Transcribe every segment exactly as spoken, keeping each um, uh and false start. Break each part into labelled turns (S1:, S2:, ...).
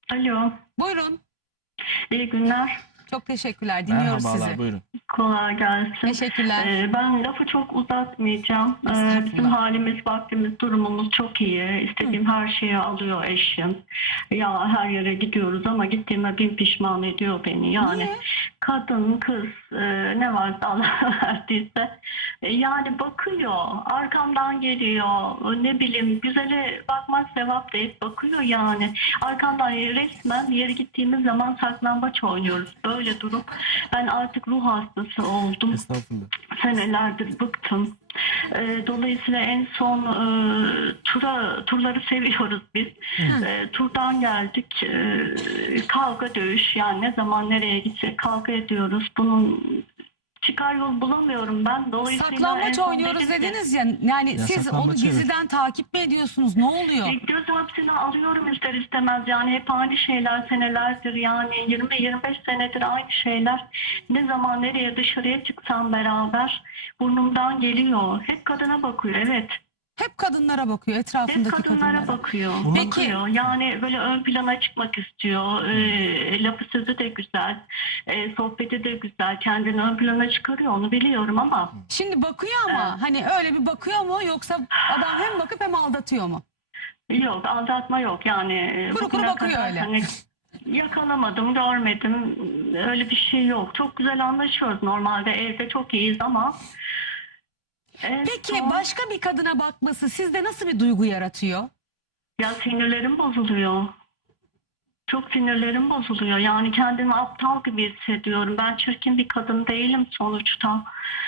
S1: Alo,
S2: Buyurun.
S1: iyi günler.
S2: Çok teşekkürler. Dinliyoruz
S3: Merhabalar,
S2: sizi.
S3: buyurun.
S1: Kolay gelsin.
S2: Teşekkürler.
S1: Ee, ben lafı çok uzatmayacağım. Ee,
S2: Estağfurullah.
S1: bizim halimiz, vaktimiz, durumumuz çok iyi. İstediğim her şeyi alıyor eşim. Ya her yere gidiyoruz ama gittiğime bin pişman ediyor beni. Yani
S2: Niye?
S1: kadın, kız, e, ne varsa Allah verdiyse. E, yani bakıyor, arkamdan geliyor, ne bileyim güzele bakmaz sevap deyip bakıyor yani. Arkamdan resmen bir yere gittiğimiz zaman saklambaç oynuyoruz. Böyle durum. Ben artık ruh hastası oldum.
S3: Estağfurullah.
S1: Senelerdir bıktım. E, dolayısıyla en son e, tura turları seviyoruz biz. E, turdan geldik. E, kavga dövüş, yani ne zaman nereye gitsek kavga ediyoruz. Bunun çıkar yol bulamıyorum ben. Dolayısıyla en
S2: Saklambaç
S1: son
S2: oynuyoruz
S1: dedim ki,
S2: dediniz ya. Yani
S3: Ya
S2: siz onu
S3: saklambaç, evet.
S2: gizliden takip mi ediyorsunuz? Ne oluyor?
S1: E, göz hapsine alıyorum ister istemez, yani hep aynı şeyler senelerdir, yani yirmi yirmi beş senedir aynı şeyler. Ne zaman nereye dışarıya çıksam beraber burnumdan geliyor. Hep kadına bakıyor, evet.
S2: Hep kadınlara bakıyor,
S1: Hep
S2: etrafındaki
S1: kadınlara
S2: kadınlara.
S1: bakıyor.
S2: Peki.
S1: bakıyor. Yani böyle ön plana çıkmak istiyor. E, lafı sözü de güzel. E, sohbeti de güzel. Kendini ön plana çıkarıyor, onu biliyorum ama
S2: Şimdi bakıyor ama hani öyle bir bakıyor mu yoksa adam hem bakıp hem aldatıyor mu?
S1: yok, aldatma yok. Yani e,
S2: Kuru kuru
S1: bugüne
S2: bakıyor
S1: kadar
S2: öyle.
S1: hani yakalamadım, görmedim. Öyle bir şey yok. Çok güzel anlaşıyoruz. Normalde evde çok iyiyiz ama en
S2: Peki
S1: son-
S2: başka bir kadına bakması sizde nasıl bir duygu yaratıyor?
S1: ya sinirlerim bozuluyor. Çok sinirlerim bozuluyor. Yani kendimi aptal gibi hissediyorum. Ben çirkin bir kadın değilim sonuçta.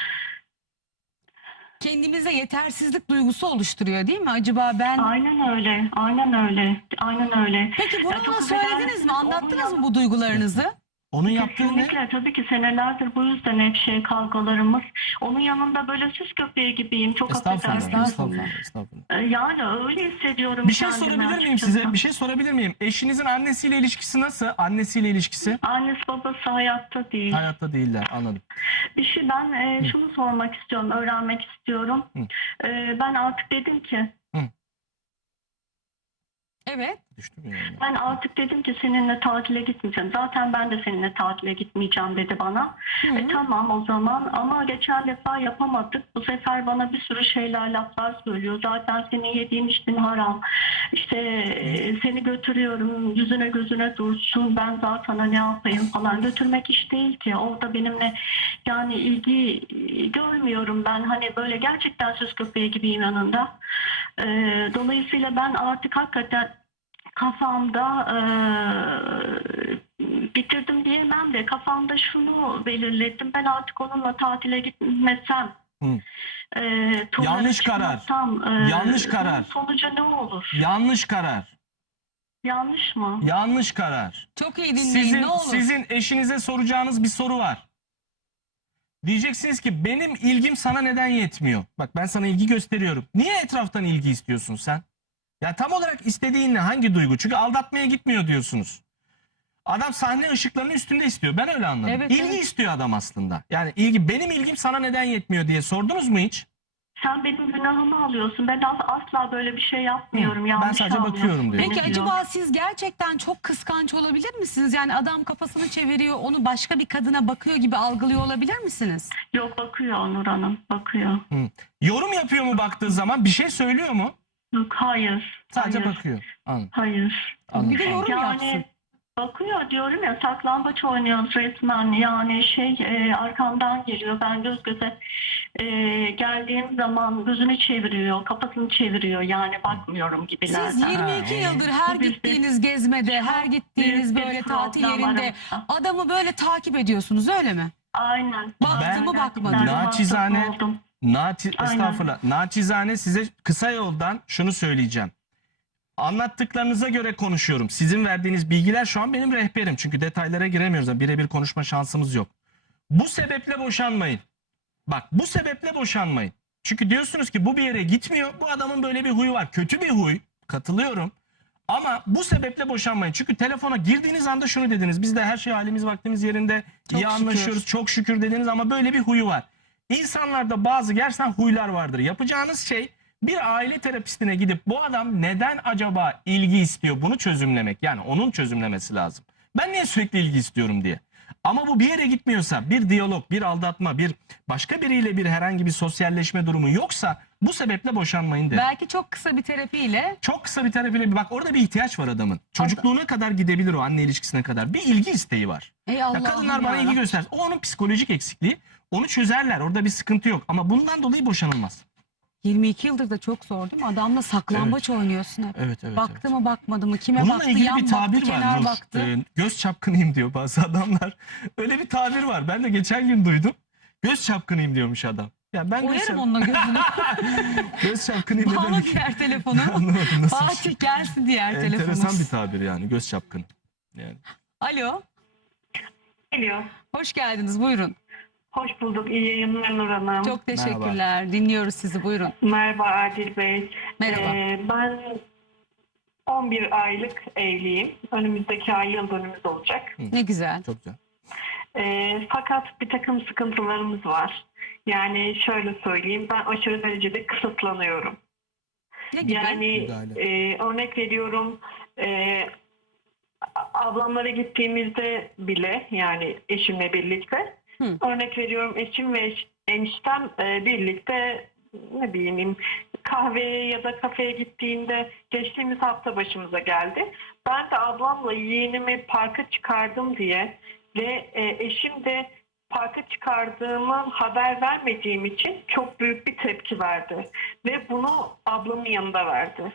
S2: Kendimize yetersizlik duygusu oluşturuyor değil mi? Acaba ben...
S1: Aynen öyle. Aynen öyle. Aynen öyle.
S2: Peki bunu
S1: Ya çok
S2: ona söylediniz mi?
S1: affedersiniz,
S2: Anlattınız
S1: onun
S2: mı bu duygularınızı?
S3: Onun yaptığı ne?
S1: Kesinlikle, tabii ki senelerdir bu yüzden hep şey kavgalarımız. Onun yanında böyle süs köpeği gibiyim. Çok
S3: Estağfurullah,
S1: affedersiniz.
S3: estağfurullah, estağfurullah.
S1: Ee, Yani öyle hissediyorum
S3: Bir şey
S1: kendimi
S3: sorabilir miyim
S1: açıkçası.
S3: size? Bir şey sorabilir miyim? Eşinizin annesiyle ilişkisi nasıl? Annesiyle ilişkisi?
S1: Annesi babası hayatta değil.
S3: Hayatta değiller, anladım.
S1: Bir şey ben e, şunu sormak istiyorum, öğrenmek istiyorum.
S3: Hı.
S1: E, ben artık dedim ki,
S2: Evet.
S3: Düştüm yani.
S1: ben artık dedim ki seninle tatile gitmeyeceğim. Zaten ben de seninle tatile gitmeyeceğim dedi bana.
S2: Hı.
S1: E, tamam o zaman, ama geçen defa yapamadık. Bu sefer bana bir sürü şeyler, laflar söylüyor. Zaten senin yediğin içtiğin haram. İşte e, seni götürüyorum, yüzüne gözüne dursun. Ben zaten ne yapayım falan. Götürmek iş değil ki. Orada benimle yani ilgi e, görmüyorum ben. Hani böyle gerçekten söz köpeği gibiyim yanında. E, dolayısıyla ben artık hakikaten kafamda e, bitirdim diyemem de kafamda şunu belirledim. Ben artık onunla tatile gitmesem,
S3: Hı.
S1: e, turlara
S3: Yanlış karar.
S1: çıkmazsam, e,
S3: Yanlış karar.
S1: bunun sonucu ne olur?
S3: Yanlış karar.
S1: Yanlış mı?
S3: Yanlış karar.
S2: Çok iyi dinleyin
S3: Sizin,
S2: ne olur.
S3: sizin eşinize soracağınız bir soru var. Diyeceksiniz ki benim ilgim sana neden yetmiyor? Bak ben sana ilgi gösteriyorum. Niye etraftan ilgi istiyorsun sen? Ya tam olarak istediğin ne? Hangi duygu? Çünkü aldatmaya gitmiyor diyorsunuz. Adam sahne ışıklarının üstünde istiyor. Ben öyle anladım.
S2: Evet,
S3: ilgi
S2: evet.
S3: istiyor adam aslında. Yani ilgi, benim ilgim sana neden yetmiyor diye sordunuz mu hiç?
S1: Sen benim günahımı alıyorsun. Ben as- asla böyle bir şey yapmıyorum. Yanlış
S3: Ben sadece
S1: anlıyorsun
S3: bakıyorum diyor.
S1: beni
S2: Peki
S1: diyor.
S2: acaba siz gerçekten çok kıskanç olabilir misiniz? Yani adam kafasını çeviriyor, onu başka bir kadına bakıyor gibi algılıyor olabilir misiniz?
S1: Yok, bakıyor Nur Hanım. Bakıyor.
S3: Hı. Yorum yapıyor mu baktığı zaman? Bir şey söylüyor mu?
S1: Yok, hayır.
S3: Sadece
S1: hayır,
S3: bakıyor. Anladım.
S1: Hayır.
S3: Anladım.
S2: Bir de yorum yapsın.
S1: Yani bakıyor diyorum ya, saklambaç oynuyoruz resmen. Yani şey e, arkamdan geliyor. Ben göz göze e, geldiğim zaman gözünü çeviriyor, kafasını çeviriyor. Yani bakmıyorum gibilerden.
S2: Siz yirmi iki
S3: Ha,
S2: yıldır her
S1: Bu bizde
S2: gittiğiniz gezmede, her gittiğiniz
S1: büyük bir
S2: böyle tatil
S1: problem
S2: yerinde
S1: aramızda.
S2: adamı böyle takip ediyorsunuz öyle mi?
S1: Aynen.
S2: Baktı
S1: Aynen.
S2: mı, bakmadı
S1: Ben
S2: mı?
S3: Naçizane-
S1: hastası oldum.
S3: Naçi,
S1: Aynen.
S3: estağfurullah. Naçizane size kısa yoldan şunu söyleyeceğim. Anlattıklarınıza göre konuşuyorum. Sizin verdiğiniz bilgiler şu an benim rehberim. Çünkü detaylara giremiyoruz. Yani birebir konuşma şansımız yok. Bu sebeple boşanmayın. Bak bu sebeple boşanmayın. Çünkü diyorsunuz ki bu bir yere gitmiyor. Bu adamın böyle bir huyu var. Kötü bir huy. Katılıyorum. Ama bu sebeple boşanmayın. Çünkü telefona girdiğiniz anda şunu dediniz. Biz de her şey halimiz vaktimiz yerinde.
S2: Çok
S3: iyi anlaşıyoruz. Çok şükür dediniz ama böyle bir huyu var. İnsanlarda bazı gerçekten huylar vardır. Yapacağınız şey Bir aile terapistine gidip bu adam neden acaba ilgi istiyor bunu çözümlemek. Yani onun çözümlemesi lazım. Ben niye sürekli ilgi istiyorum diye. Ama bu bir yere gitmiyorsa, bir diyalog, bir aldatma, bir başka biriyle bir herhangi bir sosyalleşme durumu yoksa bu sebeple boşanmayın derim.
S2: Belki çok kısa bir terapiyle
S3: Çok kısa bir terapiyle bir bak orada bir ihtiyaç var adamın. Çocukluğuna kadar gidebilir o anne ilişkisine kadar. Bir ilgi isteği var.
S2: ey
S3: Ya
S2: Allah'ım
S3: kadınlar bana
S2: ya.
S3: ilgi göster. O onun psikolojik eksikliği. Onu çözerler. Orada bir sıkıntı yok. Ama bundan dolayı boşanılmaz.
S2: yirmi iki yıldır da çok zor değil mi? Adamla saklambaç oynuyorsun hep.
S3: Evet evet.
S2: Baktı
S3: evet.
S2: mı bakmadı mı? Kime
S3: Bununla
S2: baktı?
S3: ilgili
S2: Yan
S3: bir tabir
S2: baktı,
S3: var
S2: kenar
S3: Nur.
S2: baktı.
S3: Ee, göz çapkınıyım diyor bazı adamlar. Öyle bir tabir var. Ben de geçen gün duydum. Göz çapkınıyım diyormuş adam. Ya ben göz,
S2: Oyarım
S3: çap...
S2: onunla gözünü.
S3: göz çapkınıyım ne
S2: Bağla
S3: demek?
S2: diğer telefonu.
S3: Anlamadım nasıl bir şey.
S2: Fatih gelsin diğer
S3: Enteresan
S2: telefonumuz.
S3: bir tabir yani göz çapkını. Yani.
S2: Alo.
S1: Geliyor.
S2: Hoş geldiniz. Buyurun.
S1: Hoş bulduk. İyi yayınlar Nur Hanım.
S2: Çok teşekkürler. Dinliyoruz sizi. Buyurun.
S1: Merhaba Adil Bey.
S2: Merhaba.
S1: Ee, ben on bir aylık evliyim. Önümüzdeki ay yıl dönümümüz olacak.
S2: Ne güzel.
S3: Çok güzel.
S1: Ee, fakat bir takım sıkıntılarımız var. Yani şöyle söyleyeyim, ben aşırı derecede kısıtlanıyorum.
S2: Ne gibi?
S1: Yani
S3: Müdahale.
S1: e, örnek veriyorum, e, ablamlara gittiğimizde bile, yani eşimle birlikte,
S2: Hı.
S1: örnek veriyorum eşim ve eş- eniştem e, birlikte ne bileyim kahveye ya da kafeye gittiğinde geçtiğimiz hafta başımıza geldi. Ben de ablamla yeğenimi parka çıkardım diye ve e, eşim de parka çıkardığımı haber vermediğim için çok büyük bir tepki verdi. Ve bunu ablamın yanında verdi.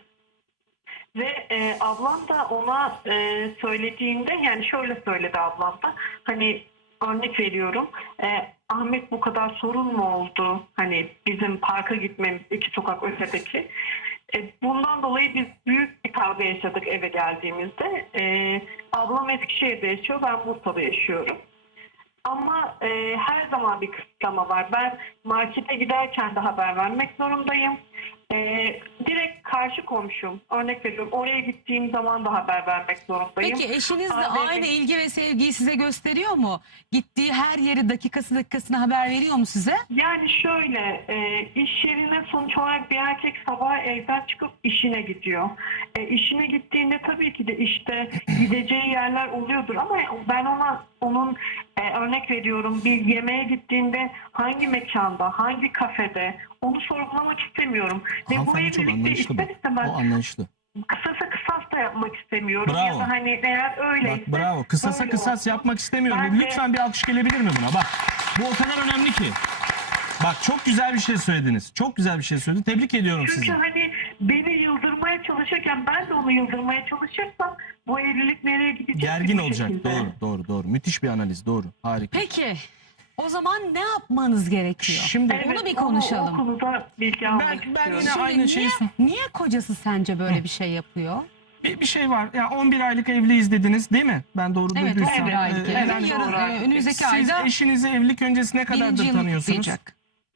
S1: Ve e, ablam da ona e, söylediğinde, yani şöyle söyledi ablam da, hani örnek veriyorum, e, Ahmet bu kadar sorun mu oldu, hani bizim parka gitmemiz iki sokak ötedeki. E, bundan dolayı biz büyük bir kavga yaşadık eve geldiğimizde. E, ablam Eskişehir'de yaşıyor, ben Bursa'da yaşıyorum. Ama e, her zaman bir kısıtlama var. Ben markete giderken de haber vermek zorundayım. E, direkt karşı komşum, örnek veriyorum, oraya gittiğim zaman da haber vermek zorundayım.
S2: Peki eşiniz de
S1: Aile-
S2: aynı ilgi ve sevgiyi size gösteriyor mu? Gittiği her yeri dakikası dakikasına haber veriyor mu size?
S1: Yani şöyle, e, iş yerine sonuç olarak bir erkek sabah evden çıkıp işine gidiyor. E, işine gittiğinde tabii ki de işte gideceği yerler oluyordur ama ben ona onun e, örnek veriyorum, bir yemeğe gittiğinde hangi mekanda, hangi kafede, onu sorgulamak istemiyorum. Ve bu
S3: Hanımefendi çok
S1: evlilikte
S3: anlayışlı
S1: ister
S3: bak.
S1: istemez
S3: O anlayışlı.
S1: kısasa kısas da yapmak istemiyorum.
S3: Bravo.
S1: Ya da hani eğer öyleyse.
S3: Bak bravo. Kısasa
S1: öyle
S3: kısas
S1: olsun.
S3: yapmak istemiyorum.
S1: Ben de-
S3: Lütfen bir alkış gelebilir mi buna? Bak bu o kadar önemli ki. Bak çok güzel bir şey söylediniz. Çok güzel bir şey söylediniz. Tebrik ediyorum
S1: Çünkü
S3: sizi.
S1: hani beni yıldırmaya çalışırken ben de onu yıldırmaya çalışırsam bu evlilik nereye gidecek?
S3: Gergin
S1: bir
S3: olacak.
S1: şekilde.
S3: Doğru, doğru, doğru. Müthiş bir analiz. Doğru. Harika.
S2: Peki o zaman ne yapmanız gerekiyor?
S3: Şimdi
S2: Onu bir
S1: ama
S2: konuşalım.
S1: O konuda bilgi almak
S3: Ben- ben
S1: istiyorum.
S3: yine-
S2: Şimdi
S3: aynı şeyi
S2: niye,
S3: sor-
S2: niye kocası sence böyle bir şey yapıyor?
S3: bir, bir şey var. Ya on bir aylık evliyiz dediniz değil mi? Ben doğru
S2: Evet
S3: duyduysam.
S2: on bir aylık.
S3: Ee,
S2: evli.
S3: yani
S2: Yarın,
S1: doğru.
S2: e, önümüzdeki
S3: Siz
S2: ayda
S3: eşinizi evlilik öncesi ne
S2: birinci
S3: kadardır
S2: yılını
S3: tanıyorsunuz?
S2: kutlayacak.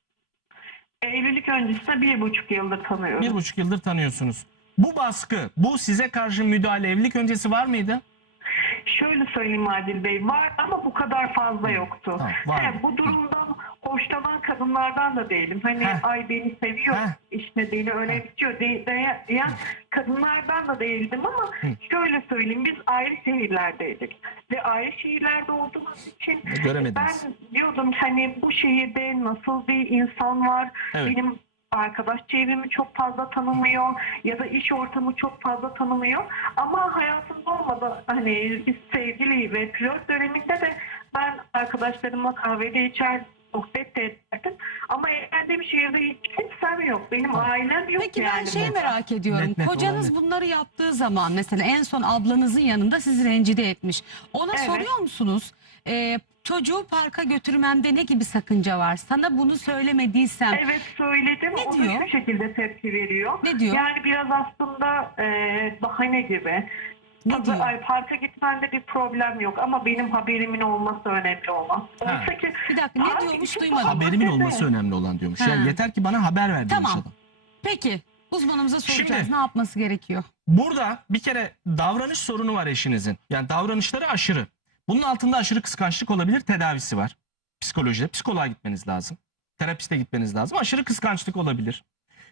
S1: Evlilik öncesinde bir buçuk yıldır tanıyorum.
S3: Bir buçuk yıldır tanıyorsunuz. Bu baskı, bu size karşı müdahale evlilik öncesi var mıydı?
S1: Şöyle söyleyeyim Adil Bey, var ama bu kadar fazla yoktu.
S3: Tamam, var
S1: He,
S3: mı?
S1: bu durumdan hoşlanan kadınlardan da değilim. Hani
S3: Heh.
S1: ay beni seviyor,
S3: Heh.
S1: işte beni önemsiyor de, de, diyen kadınlardan da değildim ama şöyle söyleyeyim, biz ayrı şehirlerdeydik. Ve ayrı şehirlerde olduğumuz için
S3: Göremediniz.
S1: ben diyordum hani bu şehirde nasıl bir insan var,
S3: Evet.
S1: benim arkadaş çevremi çok fazla tanımıyor ya da iş ortamı çok fazla tanımıyor. Ama hayatımda olmadı, hani biz sevgili ve flört döneminde de ben arkadaşlarımla kahvede içer, sohbet de ederdim. Ama evlendiğim şehirde hiç kimsem yok. Benim ailem yok.
S2: Peki ben
S1: yani.
S2: şey merak ediyorum.
S3: Net net
S2: Kocanız
S3: olan
S2: bunları yaptığı zaman mesela en son ablanızın yanında sizi rencide etmiş. Ona
S1: Evet.
S2: soruyor musunuz? Ee, çocuğu parka götürmemde ne gibi sakınca var? Sana bunu söylemediysem
S1: Evet söyledim.
S2: Ne
S1: o
S2: diyor?
S1: da şu şekilde tepki veriyor.
S2: Ne diyor?
S1: Yani biraz aslında e, bahane gibi.
S2: Ne
S1: Tabii,
S2: diyor?
S1: Ay, parka gitmende bir problem yok ama benim haberimin olması önemli olan.
S3: Ha.
S1: Oysa ki
S2: Bir dakika, ne
S1: park
S2: diyormuş
S1: için
S2: duymadım.
S1: daha
S3: Haberimin
S1: ötede.
S3: olması önemli olan diyormuş.
S2: Ha.
S3: Yani yeter ki bana haber ver demiş
S2: Tamam.
S3: adam.
S2: Peki uzmanımıza soracağız
S3: Şimdi-
S2: ne yapması gerekiyor?
S3: Burada bir kere davranış sorunu var eşinizin. Yani davranışları aşırı. Bunun altında aşırı kıskançlık olabilir, tedavisi var. Psikolojide, psikoloğa gitmeniz lazım. Terapiste gitmeniz lazım. Aşırı kıskançlık olabilir.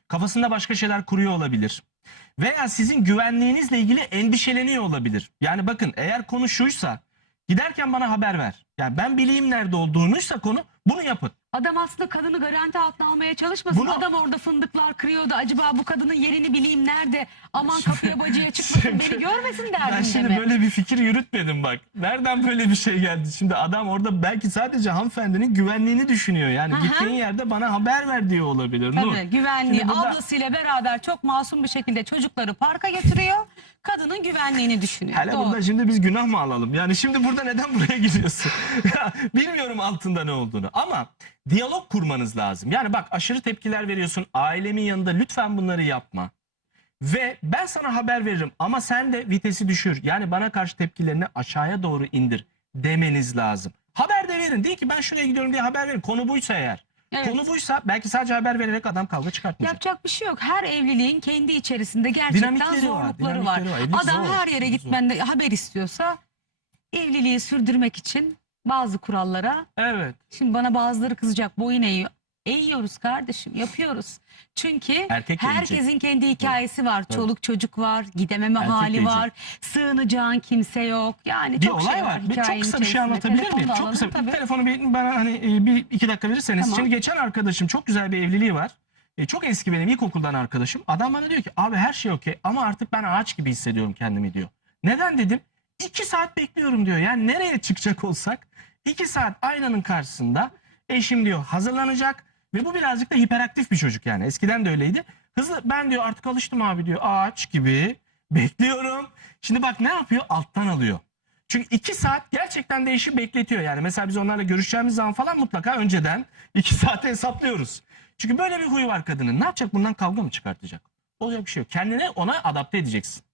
S3: Kafasında başka şeyler kuruyor olabilir. Veya sizin güvenliğinizle ilgili endişeleniyor olabilir. Yani bakın, eğer konu şuysa giderken bana haber ver. Yani ben bileyim nerede olduğunuysa konu, bunu yapın.
S2: Adam aslında kadını garanti altına almaya çalışmasın.
S3: Bunu-
S2: Adam orada fındıklar kırıyordu. Acaba bu kadının yerini bileyim nerede? Aman kapıya bacıya çıkmasın,
S3: Şimdi-
S2: beni görmesin
S3: Ben
S2: derdinde
S3: şimdi
S2: mi?
S3: böyle bir fikir yürütmedim bak. Nereden böyle bir şey geldi? Şimdi adam orada belki sadece hanımefendinin güvenliğini düşünüyor. Yani
S2: Aha.
S3: gittiğin yerde bana haber ver diyor olabilir. Nur.
S2: Tabii, güvenliği,
S3: Şimdi burada-
S2: ablasıyla beraber çok masum bir şekilde çocukları parka getiriyor. Kadının güvenliğini düşünüyor.
S3: Hele
S2: Doğru.
S3: burada şimdi biz günah mı alalım? Yani şimdi burada neden buraya gidiyorsun? Ya, bilmiyorum altında ne olduğunu, ama diyalog kurmanız lazım. Yani bak, aşırı tepkiler veriyorsun. Ailemin yanında lütfen bunları yapma. Ve ben sana haber veririm ama sen de vitesi düşür. Yani bana karşı tepkilerini aşağıya doğru indir demeniz lazım. Haber de verin. Değil ki ben şuraya gidiyorum diye haber verin. Konu buysa eğer.
S2: Evet.
S3: Konu buysa belki sadece haber vererek adam kavga çıkartmayacak.
S2: Yapacak bir şey yok. Her evliliğin kendi içerisinde gerçekten
S3: Dinamikleri var,
S2: zorlukları var.
S3: dinamikleri var. Evlilik
S2: Adam
S3: zor,
S2: her yere
S3: evlilik
S2: gitmende haber istiyorsa evliliği sürdürmek için bazı kurallara,
S3: Evet.
S2: şimdi bana bazıları kızacak, boyun eğiyor. Eğiyoruz kardeşim, yapıyoruz. Çünkü
S3: Erkek de
S2: herkesin
S3: yiyecek.
S2: kendi hikayesi var.
S3: Tabii.
S2: Çoluk çocuk var, gidememe
S3: Erkek de
S2: hali
S3: yiyecek.
S2: var, sığınacağın kimse yok. Yani
S3: Bir
S2: çok
S3: olay
S2: şey
S3: var.
S2: var.
S3: Bir- çok
S2: hikayenin
S3: kısa bir şey
S2: içerisinde.
S3: anlatabilir
S2: Telefonu
S3: miyim?
S2: da
S3: Çok
S2: alalım,
S3: kısa.
S2: tabii.
S3: Telefonu bir, bana hani e, bir iki dakika verirseniz.
S2: Tamam.
S3: Şimdi geçen arkadaşım, çok güzel bir evliliği var. E, çok eski, benim ilkokuldan arkadaşım. Adam bana diyor ki abi her şey okey ama artık ben ağaç gibi hissediyorum kendimi diyor. Neden dedim? İki saat bekliyorum diyor. Yani nereye çıkacak olsak iki saat aynanın karşısında eşim diyor hazırlanacak ve bu birazcık da hiperaktif bir çocuk yani. Eskiden de öyleydi. Hızlı, ben diyor artık alıştım abi diyor, ağaç gibi bekliyorum. Şimdi bak ne yapıyor? Alttan alıyor. Çünkü iki saat gerçekten de eşi bekletiyor. Yani mesela biz onlarla görüşeceğimiz zaman falan mutlaka önceden iki saate hesaplıyoruz. Çünkü böyle bir huyu var kadının. Ne yapacak? Bundan kavga mı çıkartacak? Olacak bir şey yok. Kendine ona adapte edeceksin.